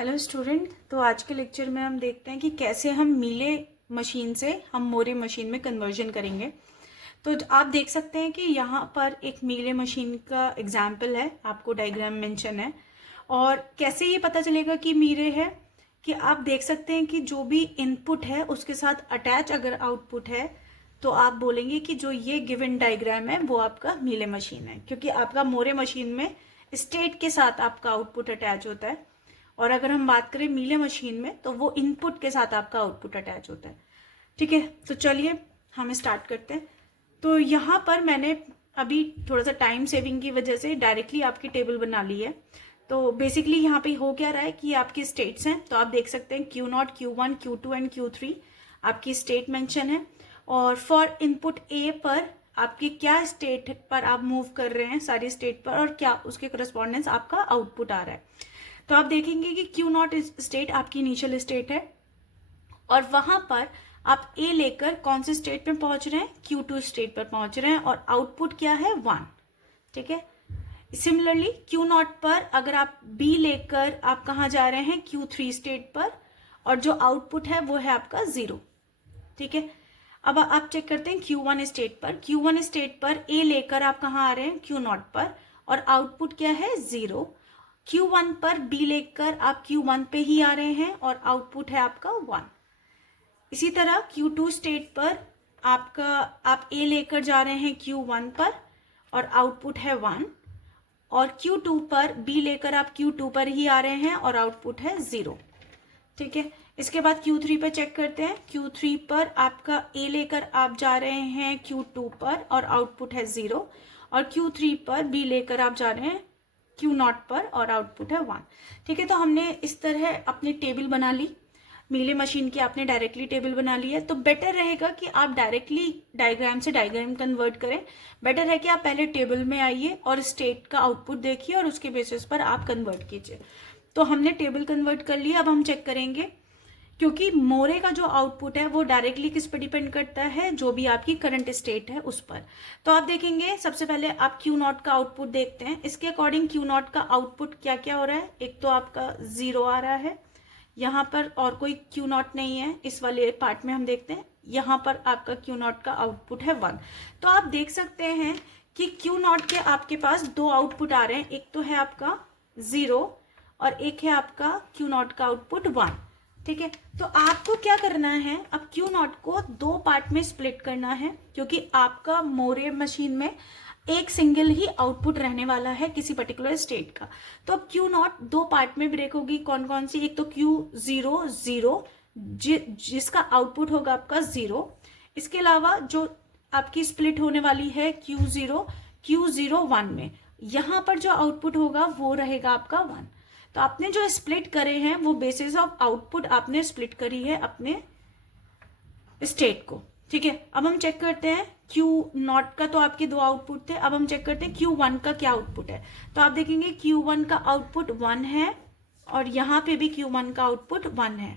Hello student. तो आज के लेक्चर में हम देखते हैं कि कैसे हम मीले मशीन से हम मोरे मशीन में कन्वर्जन करेंगे। तो आप देख सकते हैं कि यहाँ पर एक मीले मशीन का एग्जाम्पल है, आपको डायग्राम मेंशन है। और कैसे ये पता चलेगा कि मीले है कि आप देख सकते हैं कि जो भी इनपुट है उसके साथ अटैच अगर आउटपुट है तो आप बोलेंगे कि जो ये गिवन डायग्राम है वो आपका मीले मशीन है, क्योंकि आपका मोरे मशीन में स्टेट के साथ आपका आउटपुट अटैच होता है। और अगर हम बात करें मीले मशीन में तो वो इनपुट के साथ आपका आउटपुट अटैच होता है। ठीक है, तो चलिए हम स्टार्ट करते हैं। तो यहाँ पर मैंने अभी थोड़ा सा टाइम सेविंग की वजह से डायरेक्टली आपकी टेबल बना ली है। तो बेसिकली यहाँ पे हो क्या रहा है कि आपकी स्टेट्स हैं, तो आप देख सकते हैं Q0, Q1, Q2 and Q3 आपकी स्टेट मेंशन है। और फॉर इनपुट ए पर आपकी क्या स्टेट पर आप मूव कर रहे हैं, सारी स्टेट पर, और क्या उसके करस्पॉन्डेंस आपका आउटपुट आ रहा है। तो आप देखेंगे कि Q0 स्टेट आपकी इनिशियल स्टेट है और वहां पर आप ए लेकर कौन से स्टेट में पहुंच रहे हैं, Q2 स्टेट पर पहुंच रहे हैं, और आउटपुट क्या है 1। ठीक है, सिमिलरली Q0 पर अगर आप बी लेकर आप कहां जा रहे हैं, Q3 स्टेट पर, और जो आउटपुट है वो है आपका 0। ठीक है, अब आप चेक करते हैं Q1 स्टेट पर। Q1 स्टेट पर ए लेकर आप कहां आ रहे हैं, Q0 पर, और आउटपुट क्या है 0। Q1 पर बी लेकर आप Q1 पे ही आ रहे हैं और आउटपुट है आपका 1। इसी तरह Q2 स्टेट पर आप ए लेकर जा रहे हैं Q1 पर और आउटपुट है 1, और Q2 पर बी लेकर आप Q2 पर ही आ रहे हैं और आउटपुट है 0। ठीक है, इसके बाद Q3 पर चेक करते हैं। Q3 पर आपका ए लेकर आप जा रहे हैं Q2 पर और आउटपुट है 0, और Q3 पर बी लेकर आप जा रहे हैं Q0 पर और आउटपुट है 1। ठीक है, तो हमने इस तरह अपनी टेबल बना ली, मीले मशीन की आपने डायरेक्टली टेबल बना ली है। तो बेटर रहेगा कि आप डायरेक्टली डायग्राम से डायग्राम कन्वर्ट करें। बेटर है कि आप पहले टेबल में आइए और स्टेट का आउटपुट देखिए और उसके बेसिस पर आप कन्वर्ट कीजिए। तो हमने टेबल कन्वर्ट कर लिया। अब हम चेक करेंगे, क्योंकि मोरे का जो आउटपुट है वो डायरेक्टली किस पर डिपेंड करता है, जो भी आपकी करंट स्टेट है उस पर। तो आप देखेंगे, सबसे पहले आप Q0 का आउटपुट देखते हैं। इसके अकॉर्डिंग Q0 का आउटपुट क्या क्या हो रहा है। एक तो आपका 0 आ रहा है, यहाँ पर और कोई Q0 नहीं है। इस वाले पार्ट में हम देखते हैं, यहाँ पर आपका Q0 का आउटपुट है 1। तो आप देख सकते हैं कि Q0 के आपके पास दो आउटपुट आ रहे हैं, एक तो है आपका 0 और एक है आपका Q0 का आउटपुट 1। ठीक है, तो आपको क्या करना है, अब Q0 को दो पार्ट में स्प्लिट करना है, क्योंकि आपका मोरे मशीन में एक सिंगल ही आउटपुट रहने वाला है किसी पर्टिकुलर स्टेट का। तो अब Q0 दो पार्ट में ब्रेक होगी। कौन कौन सी, एक तो Q0 0 जिसका आउटपुट होगा आपका 0। इसके अलावा जो आपकी स्प्लिट होने वाली है Q0 1 में, यहां पर जो आउटपुट होगा वो रहेगा आपका 1। तो आपने जो स्प्लिट करे हैं वो बेसिस ऑफ आउटपुट आपने स्प्लिट करी है अपने स्टेट को। ठीक है, अब हम चेक करते हैं Q0 का, तो आपके दो आउटपुट थे। अब हम चेक करते हैं Q1 का क्या आउटपुट है। तो आप देखेंगे Q1 का आउटपुट 1 है और यहां पे भी Q1 का आउटपुट 1 है।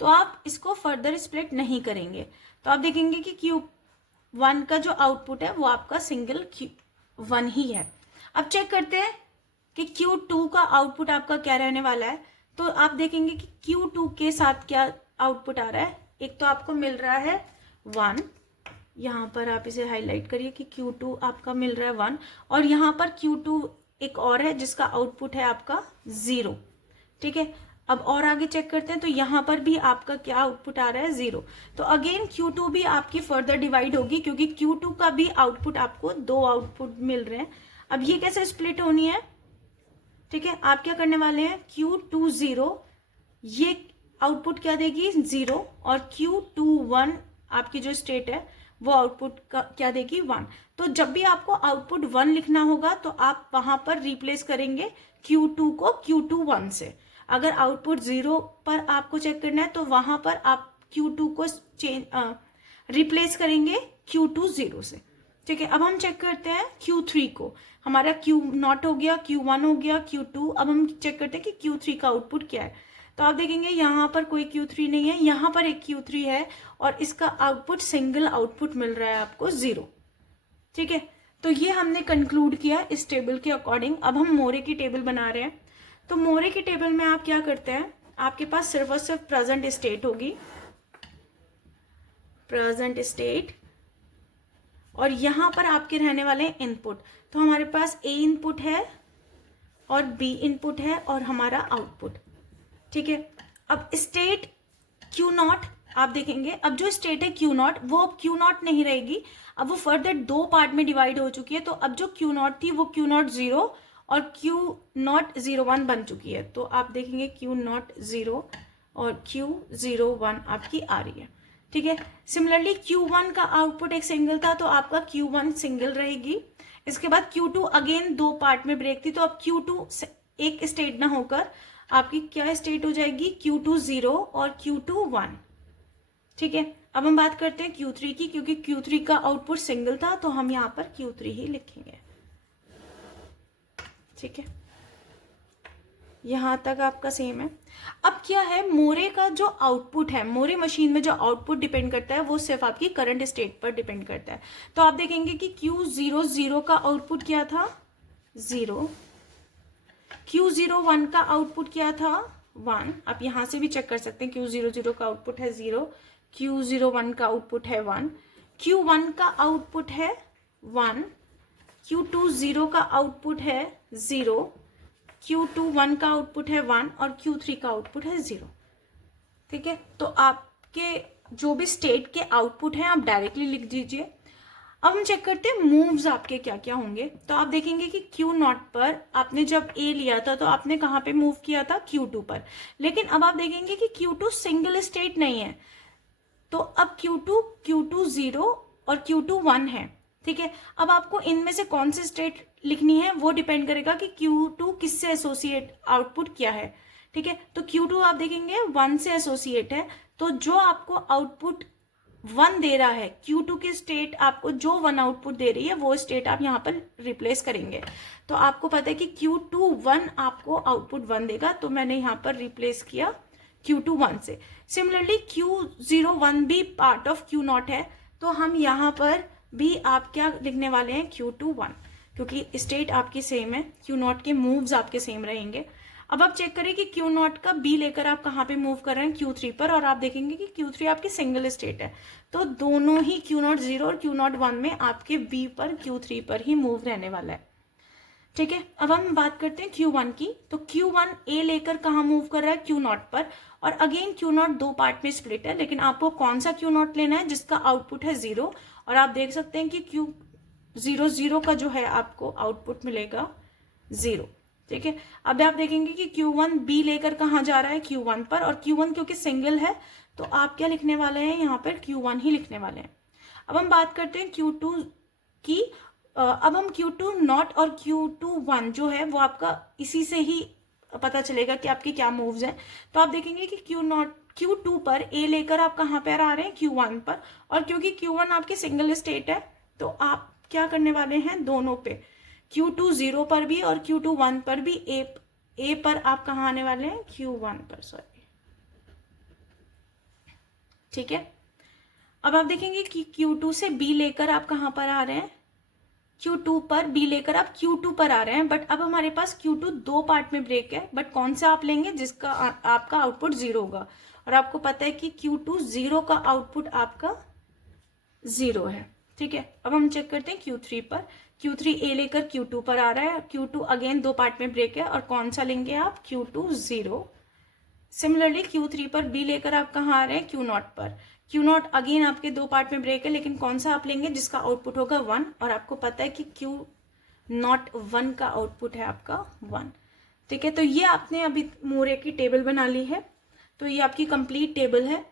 तो आप इसको फर्दर स्प्लिट नहीं करेंगे। तो आप देखेंगे कि Q1 का जो आउटपुट है वो आपका सिंगल Q1 ही है। अब चेक करते हैं कि Q2 का आउटपुट आपका क्या रहने वाला है। तो आप देखेंगे कि Q2 के साथ क्या आउटपुट आ रहा है। एक तो आपको मिल रहा है 1, यहाँ पर आप इसे हाईलाइट करिए कि Q2 आपका मिल रहा है 1, और यहाँ पर Q2 एक और है जिसका आउटपुट है आपका 0। ठीक है, अब और आगे चेक करते हैं, तो यहाँ पर भी आपका क्या आउटपुट आ रहा है 0। तो अगेन Q2 भी आपकी फर्दर डिवाइड होगी, क्योंकि Q2 का भी आउटपुट आपको दो आउटपुट मिल रहे हैं। अब ये कैसे स्प्लिट होनी है। ठीक है, आप क्या करने वाले हैं, Q2 0 ये आउटपुट क्या देगी 0, और Q2 1 आपकी जो स्टेट है वो आउटपुट का क्या देगी 1। तो जब भी आपको आउटपुट 1 लिखना होगा तो आप वहां पर रिप्लेस करेंगे Q2 को Q2 1 से। अगर आउटपुट 0 पर आपको चेक करना है तो वहां पर आप Q2 को रिप्लेस करेंगे Q2 0 से। ठीक है, अब हम चेक करते हैं Q3 को। हमारा Q0 हो गया, Q1 हो गया, Q2। अब हम चेक करते हैं कि Q3 का आउटपुट क्या है। तो आप देखेंगे यहाँ पर कोई Q3 नहीं है, यहाँ पर एक Q3 है और इसका आउटपुट सिंगल आउटपुट मिल रहा है आपको 0। ठीक है, तो ये हमने कंक्लूड किया इस टेबल के अकॉर्डिंग। अब हम मोरे की टेबल बना रहे हैं। तो मोरे की टेबल में आप क्या करते हैं, आपके पास सिर्फ और सिर्फ प्रेजेंट स्टेट होगी, प्रेजेंट स्टेट, और यहां पर आपके रहने वाले इनपुट। तो हमारे पास ए इनपुट है और बी इनपुट है और हमारा आउटपुट, ठीक है। अब स्टेट क्यू नॉट आप देखेंगे, अब जो स्टेट है क्यू नॉट वो अब क्यू नॉट नहीं रहेगी, अब वो फर्दर दो पार्ट में डिवाइड हो चुकी है। तो अब जो क्यू नॉट थी वो क्यू नॉट 0 और क्यू नॉट 01 बन चुकी है। तो आप देखेंगे क्यू नॉट 0 और क्यू 01 आपकी आ रही है, ठीक है। सिमिलरली Q1 का आउटपुट एक सिंगल था, तो आपका Q1 सिंगल रहेगी। इसके बाद Q2 अगेन दो पार्ट में ब्रेक थी, तो अब Q2 एक स्टेट ना होकर आपकी क्या स्टेट हो जाएगी, Q2 0 और Q2 1, ठीक है। अब हम बात करते हैं Q3 की, क्योंकि Q3 का आउटपुट सिंगल था तो हम यहाँ पर Q3 ही लिखेंगे, ठीक है। यहां तक आपका सेम है। अब क्या है, मोरे का जो आउटपुट है, मोरे मशीन में जो आउटपुट डिपेंड करता है वो सिर्फ आपकी करंट स्टेट पर डिपेंड करता है। तो आप देखेंगे कि Q00 का आउटपुट क्या था, 0। Q01 का आउटपुट क्या था, 1। आप यहां से भी चेक कर सकते हैं, Q00 का आउटपुट है 0, Q01 का आउटपुट है 1, Q1 का आउटपुट है 1, Q20 का आउटपुट है 0, Q21 का आउटपुट है 1 और Q3 का आउटपुट है 0, ठीक है। तो आपके जो भी स्टेट के आउटपुट हैं आप डायरेक्टली लिख दीजिए। अब हम चेक करते हैं मूव्स आपके क्या क्या होंगे। तो आप देखेंगे कि Q0 पर आपने जब A लिया था तो आपने कहाँ पे मूव किया था, Q2 पर। लेकिन अब आप देखेंगे कि Q2 सिंगल स्टेट नहीं है, तो अब Q2 0 और Q2 1 है, ठीक है। अब आपको इनमें से कौन सी स्टेट लिखनी है वो डिपेंड करेगा कि Q2 किससे एसोसिएट आउटपुट क्या है, ठीक है। तो Q2 आप देखेंगे 1 से एसोसिएट है, तो जो आपको आउटपुट 1 दे रहा है, Q2 की स्टेट आपको जो 1 आउटपुट दे रही है वो स्टेट आप यहाँ पर रिप्लेस करेंगे। तो आपको पता है कि Q2 1 आपको आउटपुट 1 देगा, तो मैंने यहाँ पर रिप्लेस किया Q2 1 से। सिमिलरली Q01 भी पार्ट ऑफ Q0 है, तो हम यहाँ पर भी आप क्या लिखने वाले हैं, Q2 1, क्योंकि स्टेट आपकी सेम है, Q0 के मूव्स आपके सेम रहेंगे। अब आप चेक करें कि Q0 का B लेकर आप कहाँ पे मूव कर रहे हैं, Q3 पर, और आप देखेंगे कि Q3 आपकी सिंगल स्टेट है, तो दोनों ही Q0 0 और Q0 1 में आपके B पर Q3 पर ही मूव रहने वाला है, ठीक है। अब हम बात करते हैं Q1 की। तो Q1 A लेकर कहाँ मूव कर रहा है, Q0 पर, और अगेन Q0 दो पार्ट में स्प्लिट है, लेकिन आपको कौन सा Q0 लेना है जिसका आउटपुट है 0, और आप देख सकते हैं कि Q00 का जो है आपको आउटपुट मिलेगा 0, ठीक है। अब आप देखेंगे कि Q1 B लेकर कहाँ जा रहा है, Q1 पर, और Q1 क्योंकि सिंगल है तो आप क्या लिखने वाले हैं, यहाँ पर Q1 ही लिखने वाले हैं। अब हम बात करते हैं Q2 की। अब हम Q2 नॉट और Q2 1 जो है वो आपका इसी से ही पता चलेगा कि आपके क्या मूव्स हैं। तो आप देखेंगे कि Q2 पर A लेकर आप कहाँ पर आ रहे हैं, Q1 पर, और क्योंकि Q1 आपकी सिंगल स्टेट है तो आप क्या करने वाले हैं, दोनों पे Q2 0 पर भी और Q2 1 पर भी A पर आप कहाँ आने वाले हैं, Q1 पर, सॉरी, ठीक है। अब आप देखेंगे कि Q2 से B लेकर आप कहाँ पर आ रहे हैं, Q2 पर B लेकर आप Q2 पर आ रहे हैं, बट अब हमारे पास Q2 दो पार्ट में ब्रेक है, बट कौन सा आप लेंगे जिसका आपका आउटपुट 0 होगा, और आपको पता है कि Q2 0 का आउटपुट आपका 0 है, ठीक है। अब हम चेक करते हैं Q3 पर। Q3 A लेकर Q2 पर आ रहा है, Q2 अगेन दो पार्ट में ब्रेक है, और कौन सा लेंगे आप, Q2 0। सिमिलरली Q3 पर B लेकर आप कहाँ आ रहे हैं, Q0 पर। Q0 अगेन आपके दो पार्ट में ब्रेक है, लेकिन कौन सा आप लेंगे जिसका आउटपुट होगा 1, और आपको पता है कि Q0 1 का आउटपुट है आपका 1, ठीक है। तो ये आपने अभी मोरे की टेबल बना ली है, तो ये आपकी कंप्लीट टेबल है।